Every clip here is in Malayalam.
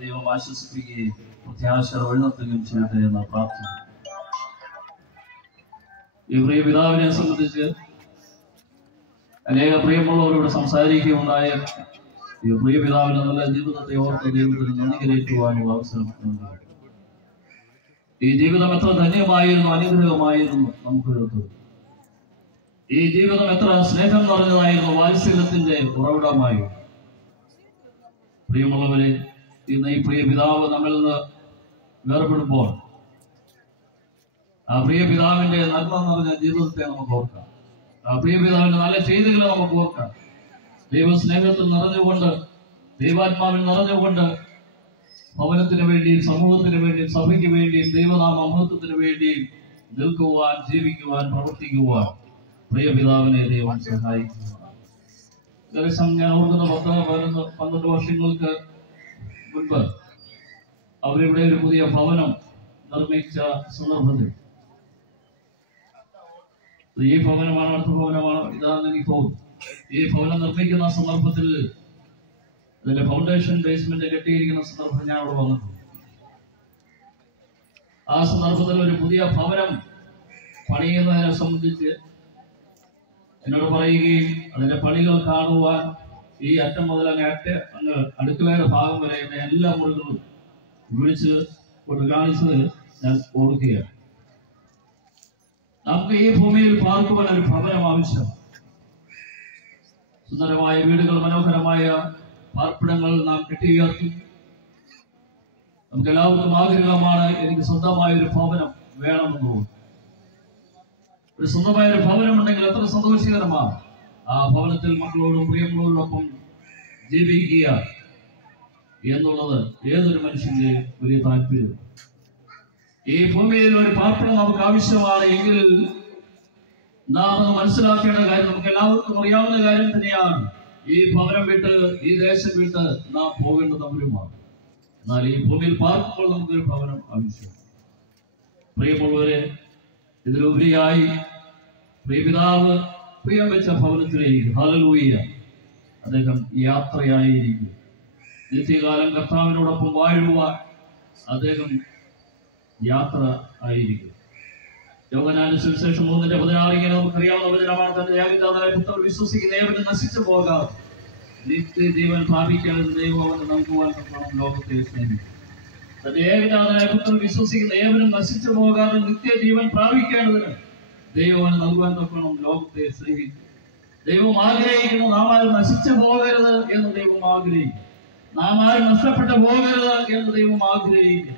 ദൈവം ആശ്വസിപ്പിക്കുകയും പ്രത്യാശ ഉയർത്തുകയും ചെയ്യട്ടെ എന്ന പ്രാർത്ഥന. ഈ പ്രിയ പിതാവിനെ സംബന്ധിച്ച് അനേക പ്രിയമുള്ളവരോട് സംസാരിക്കുകയുണ്ടായ ഈ പ്രിയ പിതാവിന്റെ നല്ല ജീവിതത്തെ ഓർത്ത് ദൈവത്തിന് നന്ദി കരയറ്റുവാനുള്ള അവസരം നൽകുക. ഈ ജീവിതം എത്ര ധന്യമായിരുന്നു, അനുഗ്രഹമായിരുന്നു നമുക്ക്. ഈ ജീവിതം എത്ര സ്നേഹം നിറഞ്ഞതായിരുന്നു, വാത്സല്യത്തിന്റെ ഉറവിടമായി. പ്രിയമുള്ളവരെ, ഇന്ന് ഈ പ്രിയ പിതാവ് നമ്മിൽ നിന്ന് വേർപെടുമ്പോൾ ആ പ്രിയ പിതാവിന്റെ നന്മ നിറഞ്ഞ ജീവിതത്തെ നമുക്ക് ഓർക്കാം. ആ പ്രിയ പിതാവിന്റെ നല്ല ചെയ്തികളെ നമുക്ക് ഓർക്കാം. ദൈവ സ്നേഹത്തിൽ നിറഞ്ഞുകൊണ്ട്, ദൈവാത്മാവിൽ നിറഞ്ഞുകൊണ്ട് ഭവനത്തിന് വേണ്ടിയും സമൂഹത്തിന് വേണ്ടിയും സഭയ്ക്ക് വേണ്ടിയും ദൈവനാമ മഹത്വത്തിന് വേണ്ടിയും നിൽക്കുവാൻ, ജീവിക്കുവാൻ, പ്രവർത്തിക്കുവാൻ പ്രിയ പിതാവിനെ ദൈവം സഹായിക്കുന്നു. ഏകദേശം ഞാൻ ഓർക്കുന്ന 10-12 വർഷങ്ങൾക്ക് മുൻപ് അവരിവിടെ ഒരു പുതിയ ഭവനം നിർമ്മിച്ച സന്ദർഭത്തിൽ, ഈ ഭവനമാണ് അടുത്ത ഭവനമാണ് ഇതാണെന്ന് എനിക്ക് തോന്നുന്നു. ഈ ഭവനം നിർമ്മിക്കുന്ന സന്ദർഭത്തിൽ അതിന്റെ ഫൗണ്ടേഷൻ ബേസ്മെന്റ് കെട്ടിയിരിക്കുന്ന സന്ദർഭം ഞാൻ അവിടെ വന്നിട്ടുണ്ട്. ആ സന്ദർഭത്തിൽ ഒരു പുതിയ ഭവനം പണിയുന്നതിനെ സംബന്ധിച്ച് എന്നോട് പറയുകയും അതിന്റെ പണികൾ കാണുവാൻ ഈ അറ്റം മുതൽ അങ്ങ് അടുക്കളയുടെ ഭാഗം വരെ എന്നെ എല്ലാ മുറികളും വിളിച്ച് കൊണ്ട് കാണിച്ചത് ഞാൻ ഓർക്കുകയാണ്. നമുക്ക് ഈ ഭൂമിയിൽ പാർക്കുവാൻ ഒരു ഭവനം ആവശ്യമാണ്. സുന്ദരമായ വീടുകൾ, മനോഹരമായ പാർപ്പിടങ്ങൾ നാം കെട്ടിയുയർത്തി. നമുക്ക് എല്ലാവർക്കും ആഗ്രഹമാണ് എനിക്ക് സ്വന്തമായ ഒരു ഭവനം വേണമെന്നുള്ളത്. ഒരു സ്വന്തമായ ഒരു ഭവനം ഉണ്ടെങ്കിൽ എത്ര സന്തോഷകരമാണ്. ആ ഭവനത്തിൽ മക്കളോടും പ്രിയങ്ങളോടൊപ്പം ജീവിക്കുക എന്നുള്ളത് ഏതൊരു മനുഷ്യന്റെ വലിയ താല്പര്യം. ഈ ഭൂമിയിൽ ഒരു പാർപ്പിടം നമുക്ക് ആവശ്യമാണ് എങ്കിൽ നാം അത് മനസ്സിലാക്കേണ്ട കാര്യം, നമുക്ക് എല്ലാവർക്കും അറിയാവുന്ന കാര്യം തന്നെയാണ്. ഈ ഭവനം വിട്ട്, ഈ ദേശം വിട്ട് നാം പോകേണ്ടത് അവരുമാണ്. എന്നാൽ ഈ ഭൂമിയിൽ പാർക്കുമ്പോൾ നമുക്കൊരു ഭവനം ആവശ്യമാണ്. പ്രിയമുള്ളവരെ, ഇതിലുപരിയായി പ്രിയപിതാവ് പ്രിയം വെച്ച ഭവനത്തിലേക്ക്, ഹല്ലേലൂയ, അദ്ദേഹം യാത്രയായിരിക്കും. നിത്യകാലം കർത്താവിനോടൊപ്പം വാഴുവാൻ അദ്ദേഹം യാത്ര ആയിരിക്കും. യോഹന്നാന്റെ സുവിശേഷം 3:16 നമുക്കറിയാവുന്ന വചനമാണ്. തന്റെ ഏകജാതനായ പുത്രൻ വിശ്വസിക്കുന്ന ഏവനും നശിച്ചു പോകാതെ നിത്യജീവൻ പ്രാപിക്കേണ്ടത് ദൈവം അവന് നൽകുവാൻ ലോകത്തെ സ്നേഹിക്കും. തന്റെ ഏകജാതനായ പുത്രൻ വിശ്വസിക്കുന്ന ഏവനും നശിച്ചു പോകാതെ നിത്യജീവൻ പ്രാപിക്കേണ്ടതിന് ദൈവം അവന് നൽകുവാൻ തക്കണം ലോകത്തെ സ്നേഹിക്കും. ദൈവം ആഗ്രഹിക്കുന്നു നാം ആരും നശിച്ചു പോകരുത് എന്ന് ദൈവം ആഗ്രഹിക്കും. നാം ആരും നഷ്ടപ്പെട്ടു പോകരുത് എന്ന് ദൈവം ആഗ്രഹിക്കും.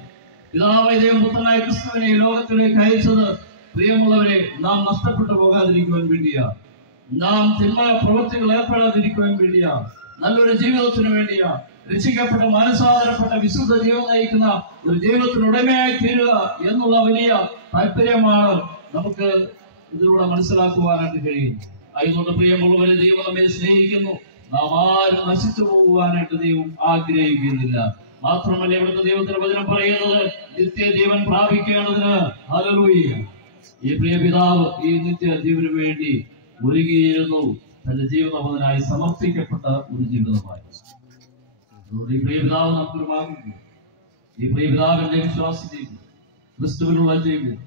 പിതാവായ ദൈവം പുത്രനായ ക്രിസ്തുവിനെ ലോകത്തിലേക്ക് അയച്ചത് പ്രിയമുള്ളവരെ നാം നഷ്ടപ്പെട്ടു പോകാതിരിക്കുവാൻ വേണ്ടിയാണ്. നാം തിന്മ പ്രവൃത്തികൾ ഏർപ്പെടാതിരിക്കുവാൻ വേണ്ടിയാണ്. നല്ലൊരു ജീവിതത്തിന് വേണ്ടിയാണ്. രക്ഷിക്കപ്പെട്ട, മനസ്സാദരപ്പെട്ട, വിശുദ്ധ ജീവൻ നയിക്കുന്ന ഒരു ജീവിതത്തിന് ഉടമയായി തീരുക എന്നുള്ള വലിയ താല്പര്യമാണ് നമുക്ക് ഇതിലൂടെ മനസ്സിലാക്കുവാനായിട്ട് കഴിയും. അതുകൊണ്ട് പ്രിയമുള്ളവരെ, ദൈവം നമ്മെ സ്നേഹിക്കുന്നു. നാം ആരും നശിച്ചു പോകുവാനായിട്ട് ദൈവം ആഗ്രഹിക്കുന്നില്ല. മാത്രമല്ല, ഇവിടുത്തെ ദൈവത്തിന്റെ വചനം പറയുന്നത് നിത്യജീവൻ പ്രാപിക്കേണ്ടതിന്, ഹല്ലേലൂയ, ഈ പ്രിയ പിതാവ് ഈ നിത്യജീവന് വേണ്ടി ഒരുങ്ങിയിരുന്നു. തന്റെ ജീവിതം അതിനായി സമർപ്പിക്കപ്പെട്ട ഒരു ജീവിതമായി. അതുകൊണ്ട് ഈ പ്രിയ പിതാവ് നമുക്കൊരു ഭാഗ്യം. ഈ പ്രിയ പിതാവിന്റെ വിശ്വാസ ജീവിതം, ക്രിസ്തുവിനുള്ള ജീവിതം,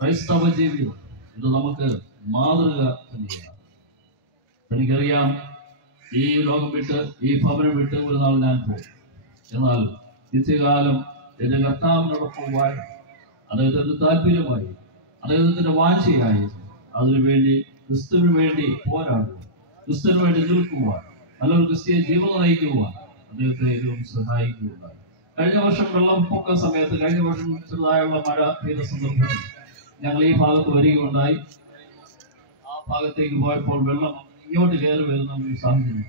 ക്രൈസ്തവ ജീവിതം, ഇത് നമുക്ക് മാതൃക തന്നെയാണ്. എനിക്കറിയാം, ഈ ലോകം വിട്ട്, ഈ ഭവനം വിട്ട് ഒരു നാൾ ഞാൻ പോകും. എന്നാൽ നിത്യകാലം എന്റെ കർത്താവിനോടൊപ്പം വാഴും. അദ്ദേഹത്തിന്റെ താല്പര്യമായി, അദ്ദേഹത്തിന്റെ വാഞ്ചയായി അതിനുവേണ്ടി, ക്രിസ്തുവിന് വേണ്ടി പോരാടുക, ക്രിസ്തുവിന് വേണ്ടി നിൽക്കുവാൻ, നല്ലൊരു ക്രിസ്തീയ ജീവിതം നയിക്കുവാൻ അദ്ദേഹത്തെ ഏറ്റവും സഹായിക്കുകയുണ്ടായി. കഴിഞ്ഞ വർഷം വെള്ളപ്പൊക്ക സമയത്ത്, കഴിഞ്ഞ വർഷം ചെറുതായുള്ള മഴ പെയ്ത സന്ദർഭത്തിൽ ഞങ്ങൾ ഈ ഭാഗത്ത് വരികയുണ്ടായി. ആ ഭാഗത്തേക്ക് പോയപ്പോൾ വെള്ളം ഇങ്ങോട്ട് കയറി വരുന്ന ഒരു സാഹചര്യം.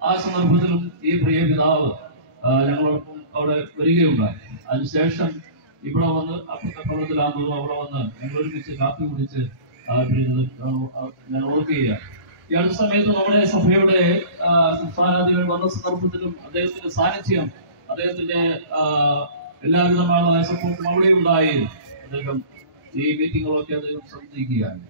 ആ സന്ദർഭത്തിലും ഈ പ്രിയ പിതാവ് ഞങ്ങളോടൊപ്പം അവിടെ വരികയുണ്ടായി. അതിനുശേഷം ഇവിടെ വന്ന്, അപ്പുറത്തെ പള്ളത്തിലാകുമ്പോൾ അവിടെ വന്ന് ഞങ്ങൾ ഒരുമിച്ച് കാപ്പി കുടിച്ച് ഞാൻ ഓർക്കുകയാണ്. ഈ അടുത്ത സമയത്ത് നമ്മുടെ സഭയുടെ സംസ്ഥാനാധിപൻ വന്ന സന്ദർഭത്തിലും അദ്ദേഹത്തിന്റെ സാന്നിധ്യം, അദ്ദേഹത്തിന്റെ എല്ലാവിധമായ സപ്പോർട്ടും അവിടെ ഉണ്ടായി. അദ്ദേഹം ഈ മീറ്റിങ്ങുകളൊക്കെ അദ്ദേഹം ശ്രദ്ധിക്കുകയാണ്.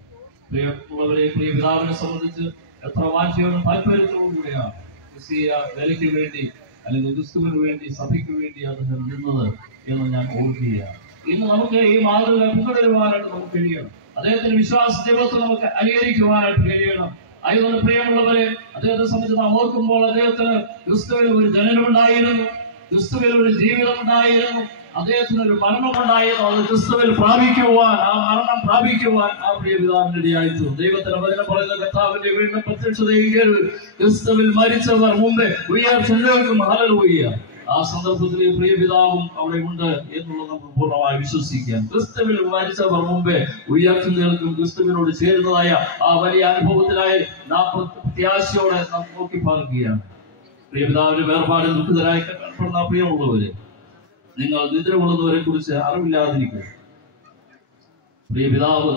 പ്രിയമുള്ളവരെ, പ്രിയ പിതാവിനെ സംബന്ധിച്ച് എത്ര വാഞ്ചയോടും താല്പര്യത്തോടും കൂടിയാണ് ക്രിസ്തീയ വേലയ്ക്ക് വേണ്ടി അല്ലെങ്കിൽ ക്രിസ്തുവിന് വേണ്ടി, സഭയ്ക്ക് വേണ്ടി അദ്ദേഹം നിന്നത് എന്ന് ഞാൻ ഓർക്കുകയാണ്. ഇന്ന് നമുക്ക് ഈ മാതൃക പിന്തുടരുവാനായിട്ട് നമുക്ക് കഴിയണം. അദ്ദേഹത്തിന്റെ വിശ്വാസ ജീവിതത്തിൽ നമുക്ക് അനുകരിക്കുവാനായിട്ട് കഴിയണം. അതുകൊണ്ട് പ്രിയമുള്ളവരെ, അദ്ദേഹത്തെ സംബന്ധിച്ച് നാം ഓർക്കുമ്പോൾ അദ്ദേഹത്തിന് ക്രിസ്തുവിൽ ഒരു ജനനമുണ്ടായിരുന്നു, ക്രിസ്തുവിൽ ഒരു ജീവിതമുണ്ടായിരുന്നു, അദ്ദേഹത്തിന് ഒരു മരണമുണ്ടായിരുന്നു. അത് ക്രിസ്തുവിൽ പ്രാപിക്കുവാൻ, ആ മരണം പ്രാപിക്കുവാൻ ആ പ്രിയ പിതാവിന് ഇടയായിച്ചു. ദൈവത്തിന്റെ വചനം പറയുന്ന കർത്താവിന്റെ വീണ്ടും പ്രത്യക്ഷതയിൽ ക്രിസ്തുവിൽ മരിച്ചവർ മുമ്പേ ഉയർച്ചെഴുന്നേൽക്കും. ഹല്ലേലൂയ. ആ സന്ദർഭത്തിൽ പ്രിയ പിതാവും അവിടെ ഉണ്ട് എന്നുള്ളത് നമുക്ക് പൂർണ്ണമായി വിശ്വസിക്കാം. ക്രിസ്തുവിൽ മരിച്ചവർ മുമ്പേ ഉയർച്ചെഴുന്നേൽക്കും. ക്രിസ്തുവിനോട് ചേരുന്നതായ ആ വലിയ അനുഭവത്തിനായി നാം പ്രത്യാശയോടെ നാം നോക്കി പാർക്കുകയാണ്. പ്രിയ പിതാവിന്റെ വേർപാടിൽ ദുഃഖിതരായി കാണപ്പെടുന്ന പ്രിയമുള്ളവര്, നിങ്ങൾ നിദ്ര കൊള്ളുന്നവരെ കുറിച്ച് അറിവില്ലാതിരിക്കുക. പ്രിയ പിതാവ്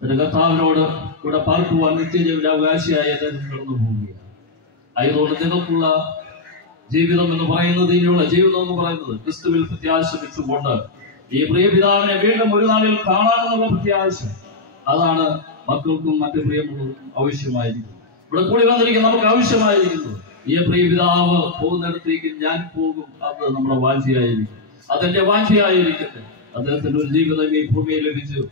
ഒരു കർത്താവിനോട് കൂടെ പാർക്കുവാൻ നിത്യജീവന്റെ അവകാശിയായി അദ്ദേഹം കടന്നു പോവുകയാണ്. അതുകൊണ്ട് നിങ്ങൾക്കുള്ള ജീവിതം എന്ന് പറയുന്നത്, ഇനിയുള്ള ജീവിതം എന്ന് പറയുന്നത് ക്രിസ്തുവിൽ പ്രത്യാശ വെച്ചുകൊണ്ട് ഈ പ്രിയ പിതാവിനെ വീണ്ടും ഒരു നാളിൽ കാണാമെന്നുള്ള പ്രത്യാശ, അതാണ് മക്കൾക്കും മറ്റു പ്രിയമുള്ളവർക്കും ആവശ്യമായിരിക്കും. ഇവിടെ കൂടി വന്നിരിക്കും നമുക്ക് ആവശ്യമായിരിക്കുന്നത്. ഈ പ്രിയ പിതാവ് പോകുന്നിടത്തേക്ക് ഞാൻ പോകും, അത് നമ്മുടെ വാഞ്ചയായിരിക്കും, അതെന്റെ വാഞ്ചയായിരിക്കട്ടെ. അദ്ദേഹത്തിന്റെ ഒരു ജീവിതം ഈ ഭൂമിയിൽ ലഭിച്ചു.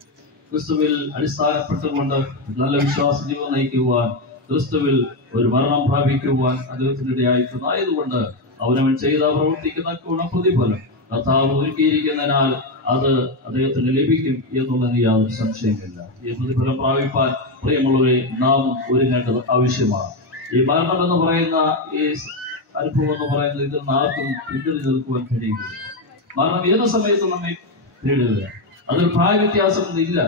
ക്രിസ്തുവിൽ അടിസ്ഥാനപ്പെട്ടുകൊണ്ട് നല്ല വിശ്വാസ ജീവിതം നയിക്കുവാൻ, ക്രിസ്തുവിൽ ഒരു മരണം പ്രാപിക്കുവാൻ അദ്ദേഹത്തിന്റെ ഇടയായിട്ടുണ്ട്. ആയതുകൊണ്ട് അവനവൻ ചെയ്ത പ്രവർത്തിക്കുന്ന ഗുണപ്രതിഫലം കർത്താവ് ഒരുക്കിയിരിക്കുന്നതിനാൽ അത് അദ്ദേഹത്തിന് ലഭിക്കും എന്നുള്ളതിന് യാതൊരു സംശയമില്ല. ഈ പ്രതിഫലം പ്രാപിപ്പാൻ പ്രിയമുള്ളവരെ നാം ഒരുങ്ങേണ്ടത് ആവശ്യമാണ്. ഈ മരണം എന്ന് പറയുന്ന ഈ അനുഭവം എന്ന് പറയുന്നത് ഇതിൽ നിന്ന് ആർക്കും പിന്തിരി നിൽക്കുവാൻ കഴിയില്ല. മരണം ഏത് സമയത്തും നമ്മെ നേടുക, അതിൽ പ്രായ വ്യത്യാസം ഇല്ല.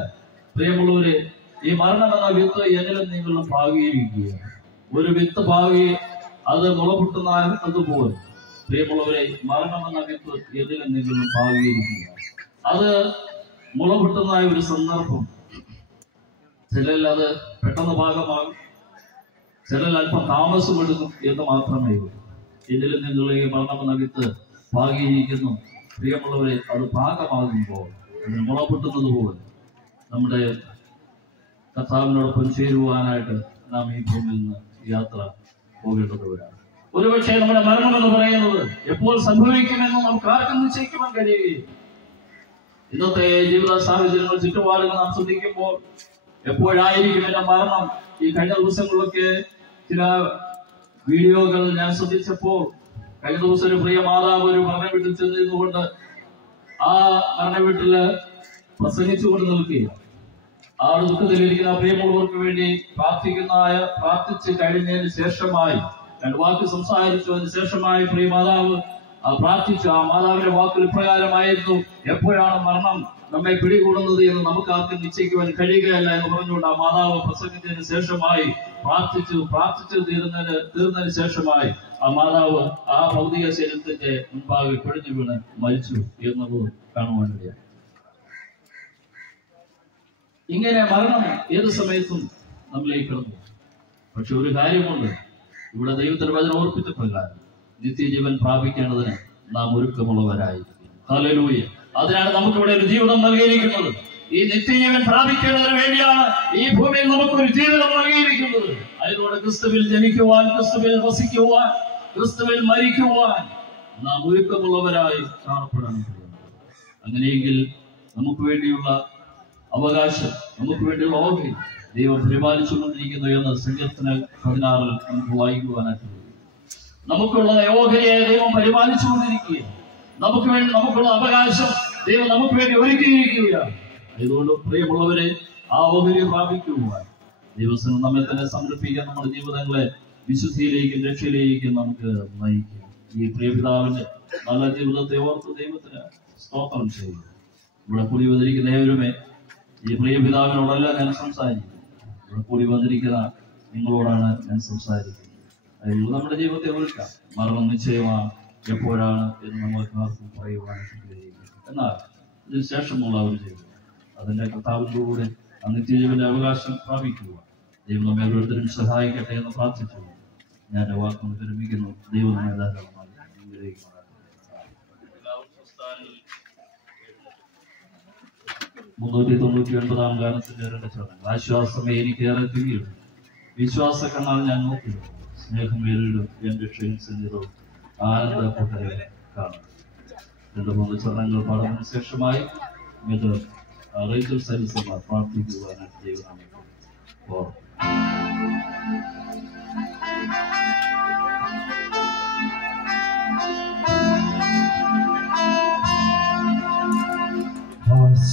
പ്രിയമുള്ളവരെ, ഈ മരണം എന്ന വിത്ത് എന്നിലും നിങ്ങളും പാകിയിരിക്കുകയാണ്. ഒരു വിത്ത് പാകി അത് മുളപൊട്ടുന്ന അതുപോലെ പ്രിയമുള്ളവരെ, മരണം എന്ന വിത്ത് എന്നിലും നിങ്ങളും പാകിയിരിക്കുകയാണ്. അത് മുളപൊട്ടുന്ന ഒരു സന്ദർഭം, ചിലരിൽ അത് പെട്ടെന്ന് പാകമാകും, ചിലരിൽ അല്പം താമസമെടുക്കും എന്ന് മാത്രമേ ഉള്ളൂ. ഇതിലും നിങ്ങൾ ഈ മരണമെന്ന വിത്ത് പാകിയിരിക്കുന്നു. പ്രിയമുള്ളവരെ, അത് പാകമാകുമ്പോൾ അതിന് മുളപൊട്ടുന്നത് പോലെ നമ്മുടെ കർത്താവിനോടൊപ്പം ചേരുവാനായിട്ട് നാം ഈ ഭൂമിയിൽ നിന്ന് യാത്ര പോകേണ്ടതുവരാണ്. ഒരുപക്ഷെ നമ്മുടെ മരണം എന്ന് പറയുന്നത് എപ്പോൾ സംഭവിക്കുമെന്ന് നമുക്ക് ആർക്കും നിശ്ചയിക്കുവാൻ കഴിയുകയില്ല. ഇന്നത്തെ ജീവിത സാഹചര്യങ്ങൾ, ചുറ്റുപാടുകൾ നാം ശ്രദ്ധിക്കുമ്പോൾ എപ്പോഴായിരിക്കും എന്റെ മരണം? ഈ കഴിഞ്ഞ ദിവസങ്ങളിലൊക്കെ ചില വീഡിയോകൾ ഞാൻ ശ്രദ്ധിച്ചപ്പോൾ, കഴിഞ്ഞ ദിവസം ഒരു പ്രിയ മാതാവ് ഒരു മരണ വീട്ടിൽ ചെന്നിരുന്നുകൊണ്ട് ആ മരണ വീട്ടില് പ്രസംഗിച്ചുകൊണ്ട് നിൽക്കുകയാണ്. ആ ദുഃഖത്തിലിരിക്കുന്ന പ്രിയമുള്ളവർക്ക് വേണ്ടി പ്രാർത്ഥിച്ച് കഴിഞ്ഞതിന് ശേഷമായി, രണ്ട് വാക്ക് സംസാരിച്ചതിന് ശേഷമായി പ്രിയ മാതാവ് പ്രാർത്ഥിച്ചു. ആ മാതാവിന്റെ വാക്കുകൾ ഇപ്രകാരമായിരുന്നു: എപ്പോഴാണ് മരണം നമ്മെ പിടികൂടുന്നത് എന്ന് നമുക്ക് ആർക്കും നിശ്ചയിക്കുവാൻ കഴിയുകയല്ല എന്ന് പറഞ്ഞുകൊണ്ട് ആ മാതാവ് പ്രസംഗിച്ചതിന് ശേഷമായി പ്രാർത്ഥിച്ചു തീർന്നതിന് ശേഷമായി ആ മാതാവ് ആ ഭൗതിക ശരീരത്തിന്റെ മുൻപാകെ പിടിഞ്ഞു വീണ് മരിച്ചു എന്നുള്ളത് കാണുവാൻ കഴിയും. ഇങ്ങനെ മരണം ഏത് സമയത്തും നമ്മിലേക്ക് കടന്നു. പക്ഷെ ഒരു കാര്യമുണ്ട്, ഇവിടെ ദൈവത്തിന്റെ വചനം ഓർപ്പിച്ച പ്രകാരം നിത്യജീവൻ പ്രാപിക്കേണ്ടതിന് നാം ഒരുക്കമുള്ളവരായിരിക്കും. ഹല്ലേലൂയ. അതിനാണ് നമുക്കിവിടെ ഒരു ജീവിതം നൽകിയിരിക്കുന്നത്. ഈ നിത്യജീവൻ പ്രാപിക്കേണ്ടതിന് വേണ്ടിയാണ് ഈ ഭൂമിയിൽ നമുക്കൊരു ജീവിതം നൽകിയിരിക്കുന്നത്. അതുകൊണ്ട് ക്രിസ്തുവിൽ ജനിക്കുവാൻ, ക്രിസ്തുവിൽ വസിക്കുവാൻ, ക്രിസ്തുവിൽ മരിക്കുവാൻ നാം ഒരുക്കമുള്ളവരായി കാണപ്പെടണം. അങ്ങനെയെങ്കിൽ നമുക്ക് വേണ്ടിയുള്ള അവകാശം, നമുക്ക് വേണ്ടിയുള്ള ഓഹരി ദൈവം പരിപാലിച്ചുകൊണ്ടിരിക്കുന്നു എന്ന് സങ്കീർത്തനം 16 നമുക്ക് വായിക്കുവാനായിട്ട്. നമുക്കുള്ള ഓഹരിയെ ദൈവം പരിപാലിച്ചുകൊണ്ടിരിക്കുകയാണ്. നമുക്കുള്ള അവകാശം ദൈവം നമുക്ക് വേണ്ടി ഒരുക്കിയിരിക്കുകയാണ്. അതുകൊണ്ട് പ്രിയമുള്ളവരെ, ആ ഓഹരി പ്രാപിക്കുവാൻ ദൈവത്തിന് നമ്മെ തന്നെ സമർപ്പിക്കാൻ, നമ്മുടെ ജീവിതങ്ങളെ വിശുദ്ധിയിലേക്കും രക്ഷയിലേക്കും നമുക്ക് നയിക്കാം. ഈ പ്രിയപിതാവിന്റെ നല്ല ജീവിതത്തെ ഓർത്ത് ദൈവത്തിന് സ്തോത്രം ചെയ്യുക. ഇവിടെ കൂടി വന്നിരിക്കുന്ന ഏവരുമേ ഈ പ്രിയപിതാവിനോടല്ല ഞാൻ സംസാരിക്കുന്നത്, ഇവിടെ കൂടി വന്നിരിക്കുന്ന നിങ്ങളോടാണ് ഞാൻ സംസാരിക്കുന്നത്. അതിലൂടെ നമ്മുടെ ജീവിതത്തെ ഒരുക്കാം. മരണം നിശ്ചയമാണ്, എപ്പോഴാണ് എന്ന് നമ്മൾക്ക് ആർക്കും പറയുവാനായിട്ട് കഴിയില്ല. എന്നാൽ ഇതിന് ശേഷമുള്ള ഒരു ജീവിതം, അതിന്റെ കർത്താവിലൂടെ ആ നിത്യജീവന്റെ അവകാശം പ്രാപിക്കുക ദൈവം നമ്മെ ഓരോരുത്തരും സഹായിക്കട്ടെ എന്ന് പ്രാർത്ഥിച്ചു ഞാൻ എന്റെ വാക്കുകൾ വിരമിക്കുന്നു. ദൈവം നമ്മെ ധാരാളമായി അനുഗ്രഹിക്കുന്നു. ഗാനത്തിന്റെ 2 ചരണം. ആശ്വാസമേ എനിക്ക് ഏറെ തിരിയുള്ളൂ, വിശ്വാസ കണ്ണാൽ ഞാൻ നോക്കില്ല. സ്നേഹമേറിടും എൻ്റെ ക്ഷണിച്ചതും ആനന്ദപ്പെട്ടവരെ കാണും. 2-3 ചരണങ്ങൾ പാടുന്നതിന് ശേഷമായി ഇത് റേച്ചൽ സൈനിസന്മാർ പ്രാർത്ഥിക്കുവാനായിട്ട് ദൈവനാമത്തിൽ ഓർമ്മ.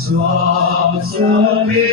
ശ്വാസമേ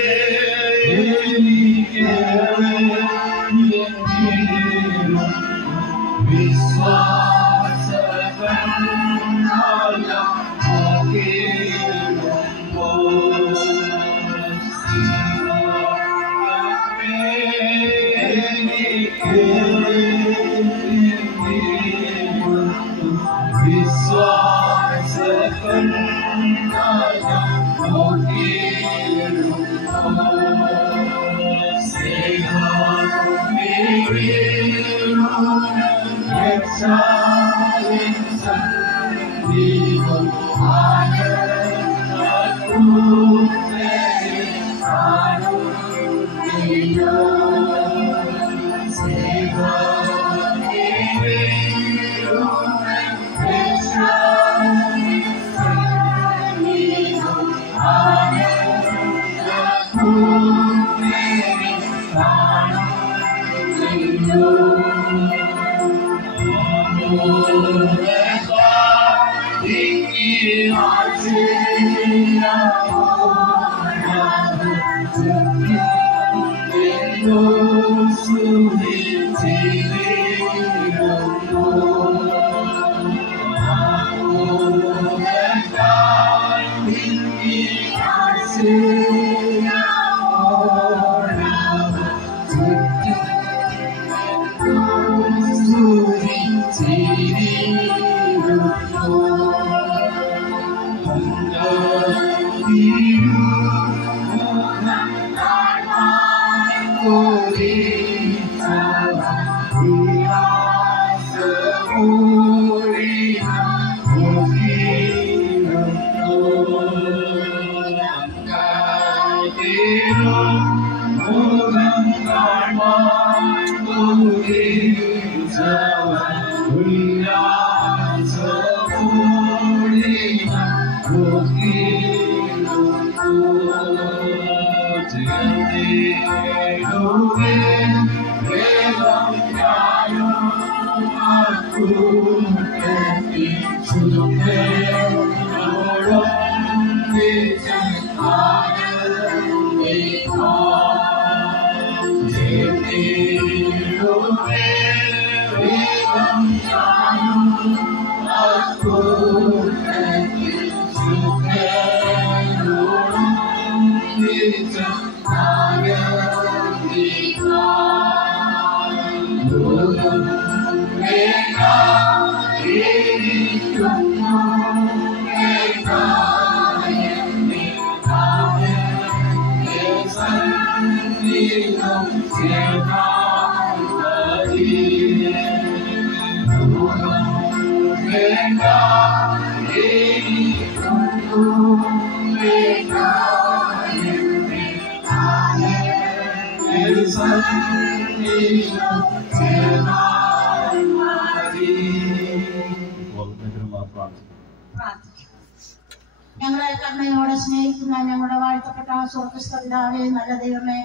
ഞങ്ങളെ കരുണയോടെ സ്നേഹിക്കുന്ന ഞങ്ങളുടെ വാഴ്ത്തപ്പെട്ട സ്വർഗ്ഗസ്ഥപിതാവേ, നല്ല ദൈവമേ,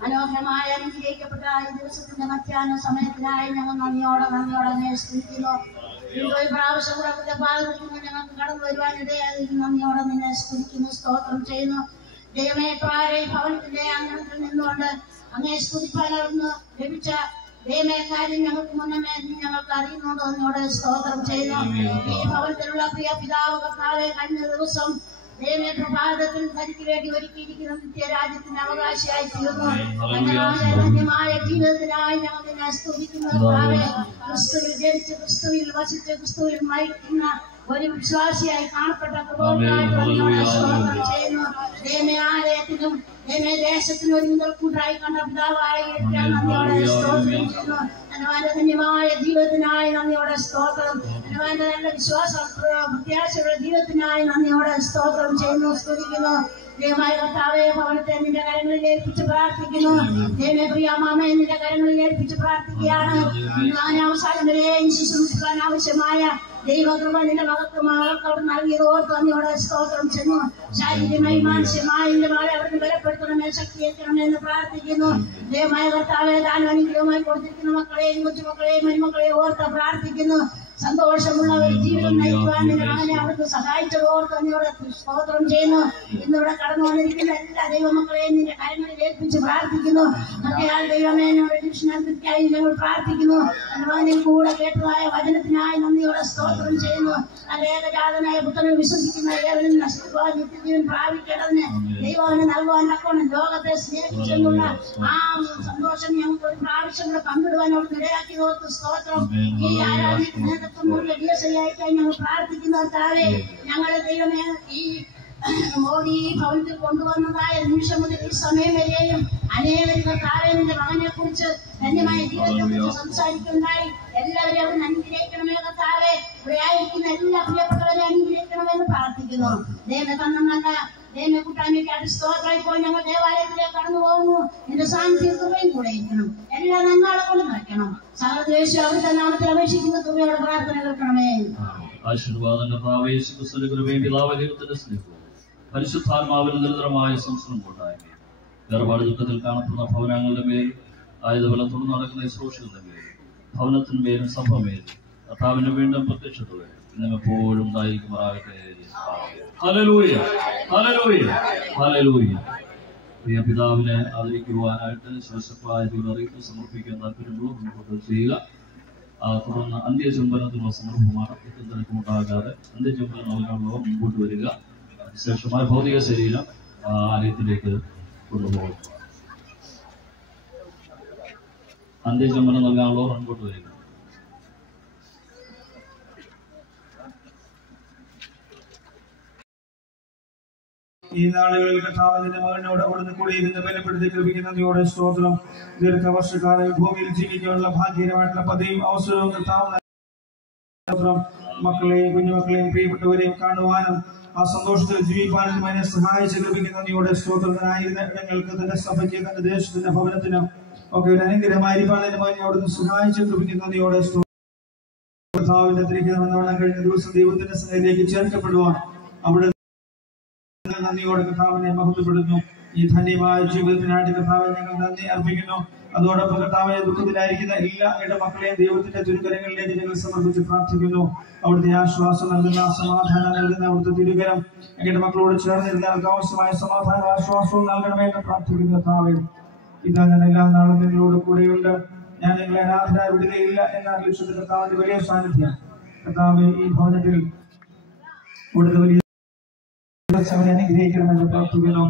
മനോഹരമായ അനുഗ്രഹിക്കപ്പെട്ട ഈ ദിവസത്തിന്റെ മധ്യാഹ്ന സമയത്തിനായി ഞങ്ങൾ നന്ദിയോടെ സ്തുതിക്കുന്നു. ഒരു പ്രാവശ്യം കൂടെ ഭാഗത്ത് ഞങ്ങൾക്ക് കടന്നു വരുവാൻ ഇടയായി നന്ദിയോടെ നിന്നെ സ്തുതിക്കുന്നു, സ്തോത്രം ചെയ്യുന്നു. ദൈവമേ, പാറേ ഭവനത്തിന്റെ അംഗണത്തിൽ നിന്നുകൊണ്ട് അങ്ങേ സ്തുതിപ്പാനർന്ന് ലഭിച്ച ദൈവമേ കാര്യം ഞങ്ങൾക്ക് മുന്നമേ ഞങ്ങൾക്ക് അറിയുന്നുണ്ട്. എന്നോട് സ്തോത്രം ചെയ്യുന്നു. ഈ ഭവനത്തിലുള്ള പ്രിയ പിതാവ് കർത്താവെ, കഴിഞ്ഞ ദിവസം ദൈവമേ പ്രഭാതത്തിൽ തനിക്ക് വേണ്ടി ഒരുക്കിയിരിക്കുന്ന നിത്യരാജ്യത്തിന്റെ അവകാശിയായി തീർന്നു. ധന്യമായ ജീവിതത്തിനായി ഞങ്ങൾ നിന്നെ സ്തുതിക്കുന്നു. ക്രിസ്തുവിൽ ജനിച്ച്, ക്രിസ്തുവിൽ വസിച്ച്, ക്രിസ്തുവിൽ മരിക്കുന്ന ഒരു വിശ്വാസിയായി കാണപ്പെട്ട സ്തോത്രം ചെയ്യുന്നു. ദൈവമേ, ആലയത്തിനും ദൈവമേ ദേശത്തിനും ഒരു മുതൽക്കൂട്ടായി കണ്ട പിതാവായി നന്ദിയോടെ സ്തോത്രം ചെയ്യുന്നു. ധന്യമായ ജീവിതത്തിനായി നന്ദിയോടെ സ്തോത്രം, നല്ല വിശ്വാസ പ്രത്യാശയുടെ ജീവിതത്തിനായി നന്ദിയോടെ സ്തോത്രം ചെയ്യുന്നു, സ്തുതിക്കുന്നു. ദൈവമായ കർത്താവേ, ഭവനത്തെ നിന്റെ കരങ്ങളിൽ ഏൽപ്പിച്ച് പ്രാർത്ഥിക്കുന്നു. ദൈവമേ, പ്രിയ മാമയെ നിന്റെ കരങ്ങളിൽ ഏൽപ്പിച്ച് പ്രാർത്ഥിക്കുകയാണ്. അവസാനം വരെയും ശുശ്രൂഷിക്കാൻ ആവശ്യമായ ദൈവകൃപ നിന്റെ മകൾക്ക് നൽകിയത് ഓർത്ത് അങ്ങയോട് സ്തോത്രം ചെയ്യുന്നു. ശാരീരികമായി മാനസികമായി എന്റെ മകളെ അവർക്ക് ബലപ്പെടുത്തണമേ, ശക്തിയേക്കണമെന്ന് പ്രാർത്ഥിക്കുന്നു. ദൈവമായ കർത്താവേ, താനും അനുഗ്രഹമായി കൊടുത്തിരിക്കുന്ന മക്കളെയും കൊച്ചുമക്കളെയും മരുമക്കളെയും ഓർത്ത് പ്രാർത്ഥിക്കുന്നു. സന്തോഷമുള്ള ഒരു ജീവിതം നയിക്കുവാൻ നിന്റെ മകനെ അവർക്ക് സഹായിച്ചത് ഓർത്ത് അങ്ങയോട് സ്തോത്രം ചെയ്യുന്നു. ഇന്നിവിടെ കടന്നു വന്നിരിക്കുന്ന എല്ലാ ദൈവമക്കളെയും നിന്റെ കരങ്ങളിൽ ഏൽപ്പിച്ച് പ്രാർത്ഥിക്കുന്നു. ദൈവമേ, രക്ഷണായി ഞങ്ങൾ പ്രാർത്ഥിക്കുന്നു. എന്റെ മകനിൽ കൂടെ കേട്ടതായ വചനത്തിനായി നന്ദിയോടെ സ്തോത്രം ചെയ്യുന്നു. നല്ല ഏകജാതനായ പുത്രനെ വിശ്വസിക്കുന്ന ഏവരും നശിക്കുവാൻ നിത്യജീവൻ പ്രാപിക്കേണ്ടതിന് ദൈവവന് നൽകുവാൻ തക്കവണ്ണം ലോകത്തെ സ്നേഹിച്ചെന്നുള്ള ആ സന്തോഷം ഞങ്ങൾക്ക് ഒരു പ്രാവശ്യം കൂടെ പങ്കിടുവാൻ അവിടെ ഇടയാക്കി ഓർത്ത് സ്തോത്രം. ഈ ആരാധന ദിവസയായിട്ടായി ഞങ്ങൾ പ്രാർത്ഥിക്കുന്ന കർത്താവേ, ഞങ്ങളുടെ ദൈവമേ, ഈ മോദി ഭവനത്തിൽ കൊണ്ടുവന്നതായ നിമിഷം മുതൽ ഈ സമയം വരെയും അനേകം കർത്താവേ നിന്റെ മകനെ കുറിച്ച് ധന്യമായ ജീവിതത്തെ കുറിച്ച് സംസാരിക്കുന്നുണ്ടായി. എല്ലാവരും അവിടെ അനുഗ്രഹിക്കണമേ കർത്താവേ. ഇവിടെ ആയിരിക്കുന്ന എല്ലാ പ്രിയപ്പെട്ടവരെ അനുഗ്രഹിക്കണമെന്ന് പ്രാർത്ഥിക്കുന്നു. ദൈവം തന്നല്ല ദൈവ കൂട്ടായ്മയ്ക്കായിട്ട് സ്തോത്രമായി പോയി ഞങ്ങൾ ദേവാലയത്തിലേക്ക് കടന്നു പോകുന്നു. നിന്റെ സാന്നിധ്യം കൃപയും കൂടെ ഇരിക്കണം. എല്ലാ നന്മകളെ കൊണ്ട് നിറയ്ക്കണം. സകലദേശം അവിടുത്തെ നാമത്തിൽ അപേക്ഷിക്കുന്ന കൃപയുടെ പ്രാർത്ഥന കേൾക്കണമേ. പരിശുദ്ധാത്മാവിന് നിരന്തരമായ സംസ്കരണം കൊണ്ടായി വേർപാട് ദുഃഖത്തിൽ കാണപ്പെടുന്ന ഭവനങ്ങളുടെ മേൽ ആയതുപോലെ തുടർന്ന് നടക്കുന്ന ശുശ്രൂഷകളുടെ മേൽ ഭവനത്തിന്മേലും സഭമേലും കർത്താവിന്റെ വീണ്ടും പ്രത്യക്ഷത്തോടെ എപ്പോഴും ഉണ്ടായിരിക്കുമാറാകട്ടെ. ഹല്ലേലൂയ, ഹല്ലേലൂയ, ഹല്ലേലൂയ. പ്രിയ പിതാവിനെ ആദരിക്കുവാനായിട്ട് ശോശപ്പായതിയുടെ അറിയിപ്പ് സമർപ്പിക്കാൻ താല്പര്യമുള്ള മുന്നോട്ട് ചെയ്യുക. തുടർന്ന് അന്ത്യചുംബനത്തിനുള്ള സമർപ്പമാണ്. തിരക്കുമുണ്ടാകാതെ അന്ത്യചുംബനം നൽകാനുള്ളവർ മുമ്പോട്ട് വരിക. അതിനുശേഷമായ ഭൗതിക ശരീരം ആലയത്തിലേക്ക് കൊണ്ടുപോകും. അന്ത്യചുംബനം നൽകാനുള്ളവർ മുമ്പോട്ട് വരിക. ഈ നാളുകളിൽ കർത്താവിന്റെ മകനോട് അവിടുന്ന് കൂടെ ഇരുന്ന് ബലപ്പെടുത്തി കൃപിക്കുന്ന നന്ദിയോടെ സ്തോത്രം. ദീർഘവർഷക്കാലം ഭൂമിയിൽ ജീവിക്കാനുള്ള ഭാഗ്യകരമായിട്ടുള്ള പദവിയും അവസരവും കർത്താവ് മക്കളെയും കുഞ്ഞുമക്കളെയും പ്രിയപ്പെട്ടവരെയും കാണുവാനും ആ സന്തോഷത്തിൽ ജീവിക്കാനും അതിനെ സഹായിച്ച് കൃപിക്കുന്ന നന്ദിയോടെ സ്തോത്രത്തിനായിരുന്ന ഇടങ്ങൾക്ക് തന്റെ സഭയ്ക്ക് തന്റെ ദേശത്തിന്റെ ഭവനത്തിനും ഒക്കെ ഒരു അനുഗ്രഹമായിരിക്കാൻ എന്റെ മകനെ അവിടുന്ന് സഹായിച്ച് കൃപിക്കുന്ന നന്ദിയോടെ കർത്താവിന്റെ തിരിക്കുന്നവണ്ണം കഴിഞ്ഞ ദിവസം ദൈവത്തിന്റെ സന്നിധിയിലേക്ക് ചേർക്കപ്പെടുവാൻ അവിടെ നന്ദിയോടെ കർത്താവിനെ മഹത്വപ്പെടുന്നു. ഈ ധന്യമായ ജീവിതത്തിനായിട്ട് കർത്താവിനെ ഞങ്ങൾ നന്ദി അർപ്പിക്കുന്നു. അതോടൊപ്പം കർത്താവിനെ ദുഃഖത്തിലായിരിക്കുന്ന എല്ലാ ഇടമക്കളെയും ദൈവത്തിന്റെ തിരുകരങ്ങളിലേക്ക് ഞങ്ങൾ സമർപ്പിച്ച് പ്രാർത്ഥിക്കുന്നു. അവിടുത്തെ ആശ്വാസം നൽകുന്ന, സമാധാനം നൽകുന്ന അവിടുത്തെ തിരുകരം എന്റെ മക്കളോട് ചേർന്നിരുന്ന ആവശ്യമായ സമാധാനവും ആശ്വാസവും നൽകണമെന്ന് പ്രാർത്ഥിക്കുന്നു. കർത്താവേ, ഇതാ ഞാൻ എല്ലാ നാളും നിങ്ങളോട് കൂടെയുണ്ട്, ഞാൻ നിങ്ങളെ അനാഥരായി വിടുകയില്ല എന്ന ലക്ഷ്യത്തിൽ കർത്താവിന്റെ വലിയ സാന്നിധ്യം കർത്താവേ ഈ ഭവനത്തിൽ കൂടുതൽ വലിയ അനുഗ്രഹിക്കണമെന്ന് പ്രാർത്ഥിക്കുന്നു.